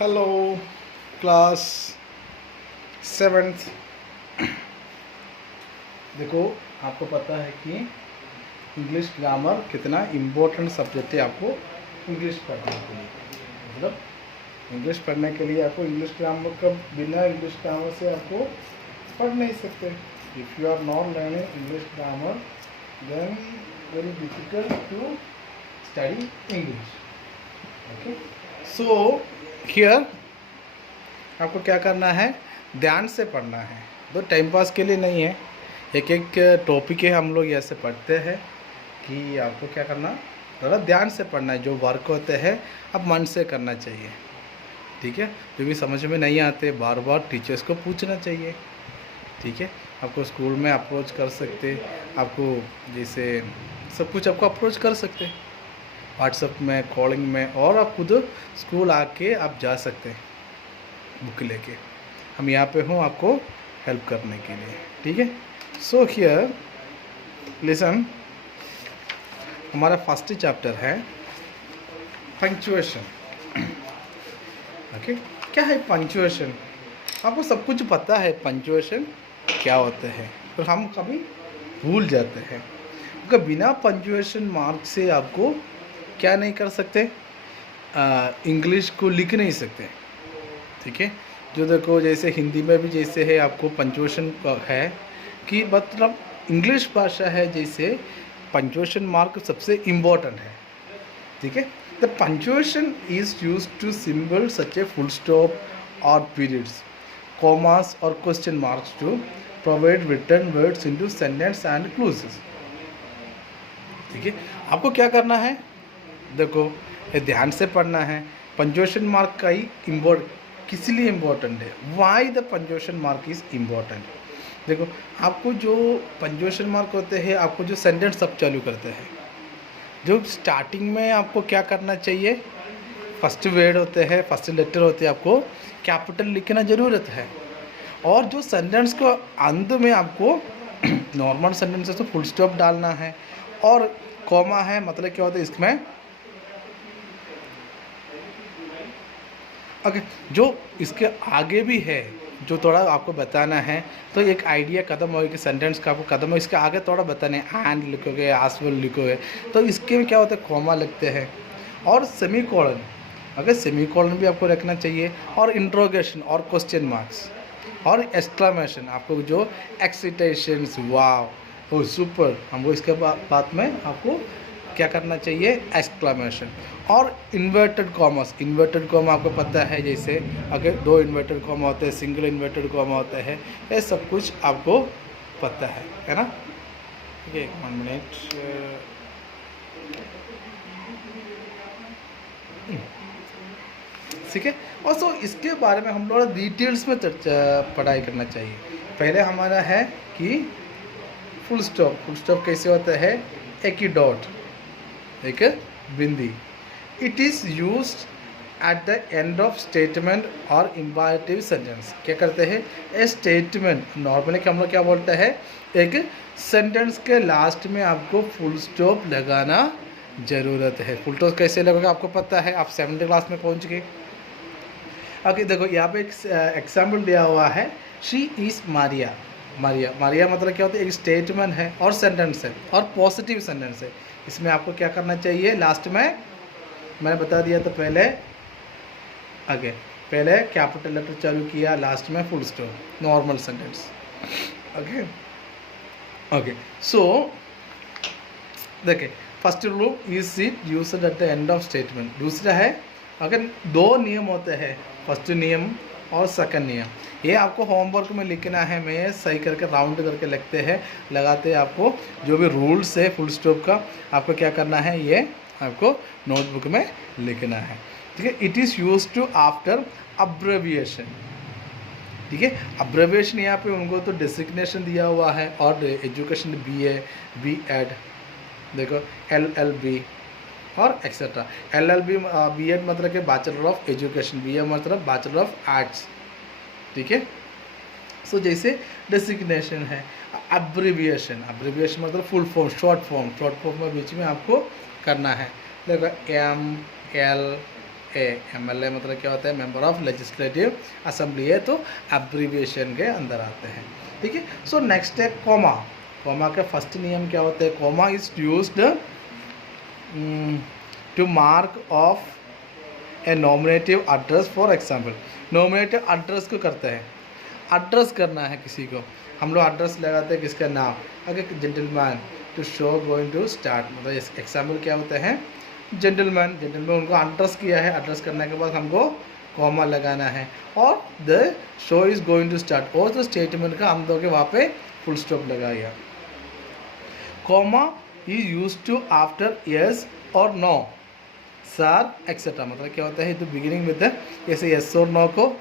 Hello class seventh. देखो, आपको पता है कि इंग्लिश ग्रामर कितना इम्पोर्टेंट सब्जेक्ट है आपको इंग्लिश पढ़ने के लिए। मतलब इंग्लिश पढ़ने के लिए आपको इंग्लिश ग्रामर का बिना इंग्लिश ग्रामर से आपको पढ़ नहीं सकते। If you are not learning English grammar then very difficult to study English. Okay, so here आपको क्या करना है, ध्यान से पढ़ना है। तो टाइम पास के लिए नहीं है, एक एक टॉपिक है हम लोग ऐसे पढ़ते हैं कि आपको क्या करना, थोड़ा ध्यान से पढ़ना है। जो वर्क होते हैं अब मन से करना चाहिए, ठीक है। जो भी समझ में नहीं आते बार बार टीचर्स को पूछना चाहिए, ठीक है। आपको स्कूल में अप्रोच कर सकते, आपको जैसे सब कुछ आपको अप्रोच कर सकते, व्हाट्सएप में, कॉलिंग में, और आप खुद स्कूल आके आप जा सकते हैं बुक लेके। हम यहाँ पे हूँ आपको हेल्प करने के लिए, ठीक है। सो हियर लिसन, हमारा फर्स्ट चैप्टर है पंक्चुएशन। ओके, क्या है पंक्चुएशन? आपको सब कुछ पता है पंक्चुएशन क्या होता है, पर हम कभी भूल जाते हैं। क्योंकि बिना पंक्चुएशन मार्क से आपको क्या नहीं कर सकते, इंग्लिश को लिख नहीं सकते, ठीक है। जो देखो, जैसे हिंदी में भी जैसे है आपको पंक्चुएशन है कि मतलब इंग्लिश भाषा है जैसे पंक्चुएशन मार्क सबसे इम्पोर्टेंट है, ठीक है। The punctuation is use to symbol such a full stop और पीरियड्स, कॉमास और question marks to provide return words into sentence and clauses, ठीक है। आपको क्या करना है, देखो ये ध्यान से पढ़ना है। पंक्चुएशन मार्क का ही किस लिए इम्पोर्टेंट है, why the punctuation mark is important. देखो, आपको जो पंक्चुएशन मार्क होते हैं, आपको जो सेंटेंस सब चालू करते हैं, जो स्टार्टिंग में आपको क्या करना चाहिए, फर्स्ट वर्ड होते हैं, फर्स्ट लेटर होते हैं, आपको कैपिटल लिखना ज़रूरत है। और जो सेंटेंस को अंत में आपको नॉर्मल सेंटेंस तो फुल स्टॉप डालना है, और कॉमा है मतलब क्या होता है इसमें, ओके। जो इसके आगे भी है जो थोड़ा आपको बताना है, तो एक आइडिया खत्म होगा कि सेंटेंस का आपको खत्म हो, इसके आगे थोड़ा बताना है, एंड लिखोगे, आस वेल लिखोगे, तो इसके में क्या होता है, कॉमा लगते हैं, और सेमी कॉलन, अगर सेमी कॉलन भी आपको रखना चाहिए, और इंट्रोगेशन और क्वेश्चन मार्क्स और एक्सक्लामेशन, आपको जो एक्साइटेशंस, वाव, ओ सुपर, हमको इसके बाद में आपको क्या करना चाहिए, एक्सक्लामेशन। और इन्वर्टेड कॉमास, इन्वर्टेड कॉमा आपको पता है, जैसे अगर दो इन्वर्टेड कॉमा होते हैं, सिंगल इन्वर्टेड कॉमा होता है, ये सब कुछ आपको पता है ना। ठीक है, 1 मिनट, ठीक है। और सो इसके बारे में हम लोग डिटेल्स में पढ़ाई करना चाहिए। पहले हमारा है कि फुल स्टॉप, फुल स्टॉप कैसे होता है, एक ही डॉट, एक बिंदी। It is use at the end of statement और इम्परेटिव सेंटेंस। क्या करते हैं, ए स्टेटमेंट, नॉर्मली हम लोग क्या बोलते हैं, एक सेंटेंस के लास्ट में आपको फुल स्टॉप लगाना ज़रूरत है। फुल स्टॉप कैसे लगेगा आपको पता है, आप 7th क्लास में पहुंच गए। ओके, देखो यहाँ पे एक एग्जाम्पल दिया हुआ है, शी इज़ मारिया। मारिया, मारिया मतलब क्या होता है, एक स्टेटमेंट है और सेंटेंस है और पॉजिटिव सेंटेंस है। इसमें आपको क्या करना चाहिए, लास्ट में मैंने बता दिया, तो पहले आगे पहले कैपिटल लेटर चालू किया, लास्ट में full stop, normal sentence. Okay okay, so देखिए, first rule is it used at the end of statement. दूसरा है, अगर दो नियम होते हैं, फर्स्ट नियम और सेकंड नियम, ये आपको होमवर्क में लिखना है। मैं सही करके राउंड करके लिखते हैं, लगाते हैं। आपको जो भी रूल्स है फुल स्टॉप का आपको क्या करना है, ये आपको नोटबुक में लिखना है, ठीक है। It is use to after abbreviation, ठीक है। अब्रेविएशन यहाँ पे उनको तो डेसिग्नेशन दिया हुआ है, और एजुकेशन BA, B.Ed, देखो LLB और एक्सेट्रा। LLB B.Ed मतलब कि बैचलर ऑफ एजुकेशन, BA मतलब बैचलर ऑफ आर्ट्स, ठीक है। सो जैसे डेसिग्नेशन है, अब्रिविएशन, अब्रिविएशन मतलब full form, short form, short form में बीच में आपको करना है। देखो ML MLA मतलब क्या होता है, मेंबर ऑफ लेजिस्लेटिव असेंबली है, तो एब्रीविएशन के अंदर आते हैं, ठीक है। सो नेक्स्ट है कॉमा। कॉमा का फर्स्ट नियम क्या होता है, comma is used to mark off a nominative address. For example, nominative address को करते हैं, एड्रेस करना है किसी को, हम लोग एड्रेस लगाते हैं किसका नाम, अगर gentleman to show going to start, मतलब एग्जाम्पल क्या होते हैं, जेंटलमैन, जेंटलमैन उनको एड्रेस किया है, एड्रेस करने के बाद हमको कॉमा लगाना है, और the show is going to start, और तो स्टेटमेंट का हम दो के वहाँ पे फुल स्टॉप लगाइए। Comma is use to after yes और नो, सर एक्सेट्रा, मतलब क्या होता है, तो बिगिनिंग विद द जैसे यस और नो को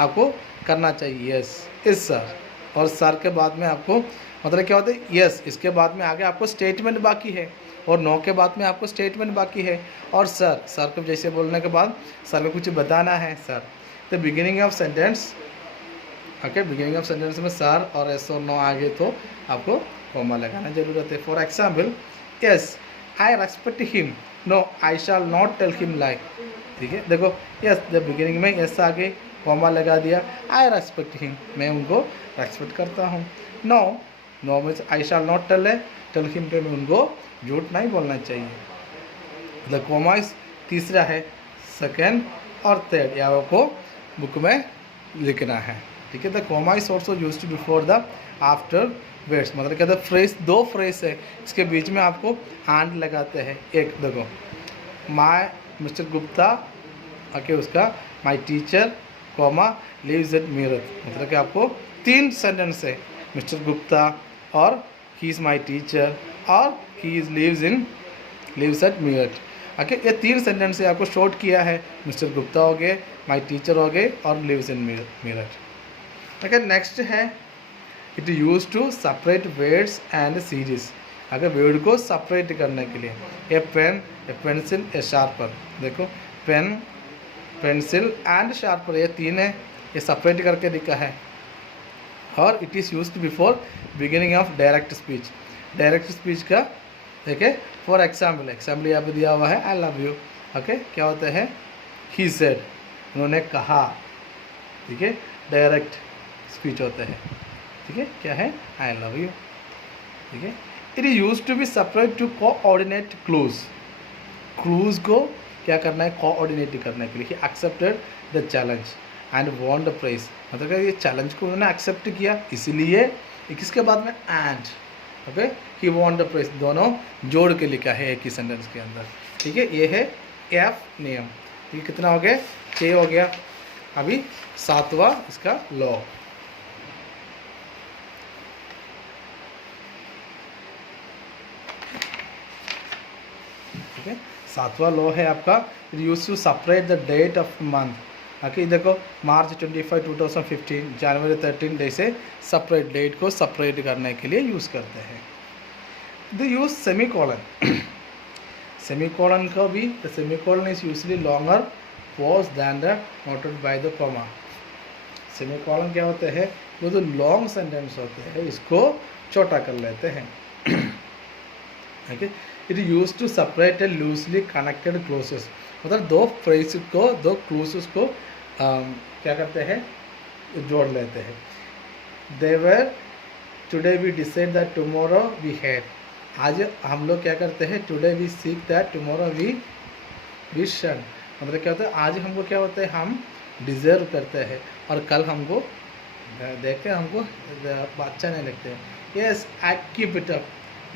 आपको करना चाहिए, यस सर, और सर के बाद में आपको मतलब क्या होता है, यस, इसके बाद में आगे आपको स्टेटमेंट बाकी है, और नो के बाद में आपको स्टेटमेंट बाकी है, और सर, सर को जैसे बोलने के बाद सर को कुछ बताना है, सर। तो beginning of sentence, okay, beginning of sentence में सर और एस और नो आगे तो आपको कॉमा लगाना जरूरत है। For example, yes I respect him, no I shall not tell him lie, ठीक है, देखो यस, जब बिगिनिंग में यस आगे कॉमा लगा दिया, आई रेस्पेक्ट हिम, मैं उनको रेस्पेक्ट करता हूँ, no, no means I shall not tell him पे मैं उनको झूठ नहीं बोलना चाहिए। द कॉमा इस तीसरा है, सेकेंड और थर्ड, या आपको बुक में लिखना है, ठीक है। The comma is also use to before the after words, मतलब क्या, फ्रेज, दो फ्रेज है, इसके बीच में आपको एंड लगाते हैं, एक देखो, माय मिस्टर गुप्ता, ओके, उसका my teacher comma lives at Meerut, मतलब कि आपको तीन सेंटेंस है, मिस्टर गुप्ता और ही इज़ माय टीचर और he is lives at Meerut, okay, ये तीन सेंटेंस से आपको शॉर्ट किया है, मिस्टर गुप्ता हो गए, माय टीचर हो गए, और lives in Meerut. Okay, next है, it use to separate words and series, अगर वर्ड को सेपरेट करने के लिए, a pen, a pencil, a sharper, देखो पेन, पेंसिल एंड शार्पर, ये तीन है, ये सेपरेट करके लिखा है, और it is used before beginning of direct speech, direct speech का, ठीक है। फॉर एग्जाम्पल, एग्जाम्पल यहाँ पे दिया हुआ है, आई लव यू, ओके, क्या होता है, ही सेड, उन्होंने कहा, ठीक है, डायरेक्ट स्पीच होता है, ठीक है, क्या है, आई लव यू, ठीक है। It is use to be separate to coordinate clauses, clauses को क्या करना है, कोऑर्डिनेट करने के लिए, he accepted the challenge and won the prize, मतलब ये चैलेंज को उन्होंने एक्सेप्ट किया, इसीलिए किसके बाद में and, okay, he won the prize, दोनों जोड़ के लिखा है एक ही सेंटेंस के अंदर, ठीक है। ये है एफ नियम, ये कितना हो गया, 6 हो गया, अभी 7वां इसका लॉ, ठीक है। 7वां लॉ है आपका, use to separate the date of month, okay, देखो मार्च 25, 2015, जनवरी 13 जैसे सेपरेट डेट को सेपरेट करने के लिए यूज़ करते हैं। The use semi colon, semi colon का भी, the semi colon is usually longer pause than the noted by the comma, semi colon क्या होते हैं, वो जो लॉन्ग सेंटेंस होते हैं इसको छोटा कर लेते हैं, okay. It use to separate a loosely connected clauses, मतलब दो फ्रेज को, दो क्लोजेस को क्या करते हैं, जोड़ लेते हैं। देवर today we decide that tomorrow we had, आज हम लोग क्या करते हैं, today we seek that tomorrow we shun, मतलब क्या होता है, आज हमको क्या होता है, हम डिजर्व करते हैं, और कल हमको देखते हैं हमको अच्छा नहीं लगते हैं, yes I keep it up,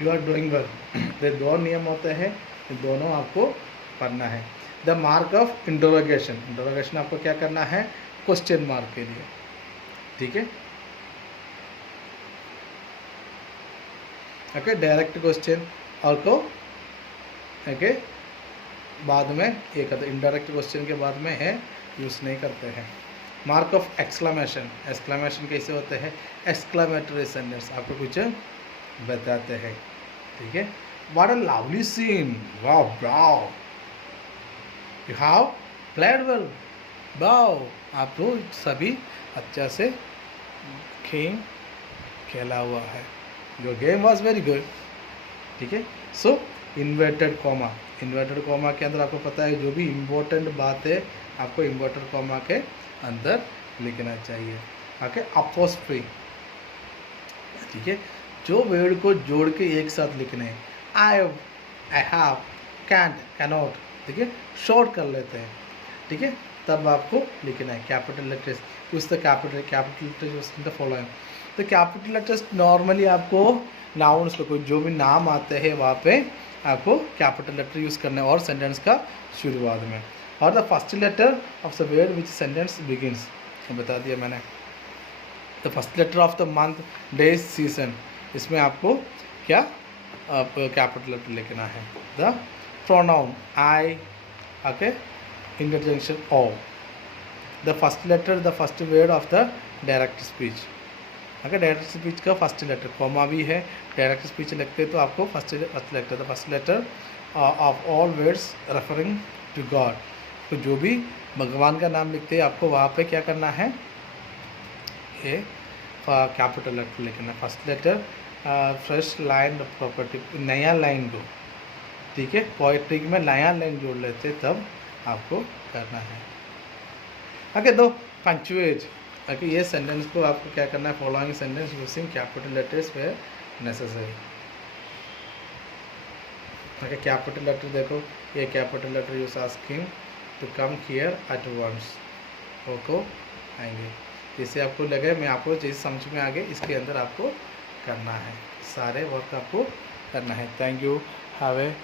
you are doing well, ये दो नियम होते हैं, ये दोनों आपको पढ़ना है। The mark of interrogation, interrogation आपको क्या करना है, क्वेश्चन मार्क के लिए, ठीक है, ओके, डायरेक्ट क्वेश्चन और को, ओके, बाद में एक इनडायरेक्ट क्वेश्चन के बाद में है, यूज़ नहीं करते हैं। मार्क ऑफ एक्सक्लामेशन, एक्सक्लामेशन कैसे होते हैं, एक्सक्लामेटरी सेंटेंस आपको कुछ बताते हैं, ठीक है। What a lovely scene, wow wow, you have played well, wow, आप लोग सभी अच्छा से खेला हुआ है, your game was very good, ठीक है। So inverted comma, inverted comma के अंदर आपको पता है जो भी इम्पोर्टेंट बात है आपको इन्वर्टेड कॉमा के अंदर लिखना चाहिए। ओके, अपोस्ट्रोफी, ठीक है, जो वर्ड को जोड़ के एक साथ लिखने हैं, आई हैव, कैंट, कैनॉट, ठीक है, शॉर्ट कर लेते हैं, ठीक है, तब आपको लिखना है कैपिटल लेटर्स, कुछ तो कैपिटल लेटर्स द फॉलोइंग। तो कैपिटल लेटर्स नॉर्मली आपको नाउन्स को, कोई जो भी नाम आते हैं वहाँ पे आपको कैपिटल लेटर यूज़ करना है और सेंटेंस का शुरुआत में। और the first letter of the word which sentence begins, बता दिया मैंने। The first letter of the month, days, season, इसमें आपको क्या कैपिटल लेटर लिखना है। The pronoun I, okay, interjection O, the first letter, the first word of the direct speech, okay, direct speech का first letter, comma भी है, direct speech लिखते तो आपको first letter, the first letter of all words referring to God, तो जो भी भगवान का नाम लिखते हैं आपको वहाँ पे क्या करना है, ये कैपिटल लेटर लिखना है। First letter, fresh line property, नया लाइन दो, ठीक है, पोइट्री में नया लाइन जोड़ लेते तब आपको करना है। ओके, दो पंचुएज, ओके, ये सेंटेंस को आपको क्या करना है, following sentence using capital letters where necessary. Okay, capital letter देखो, ये capital letter use asking to come here at once, ओको आएंगे, जैसे आपको लगे, मैं आपको जैसे समझ में आ गए इसके अंदर आपको करना है, सारे वर्क आपको करना है। Thank you, have a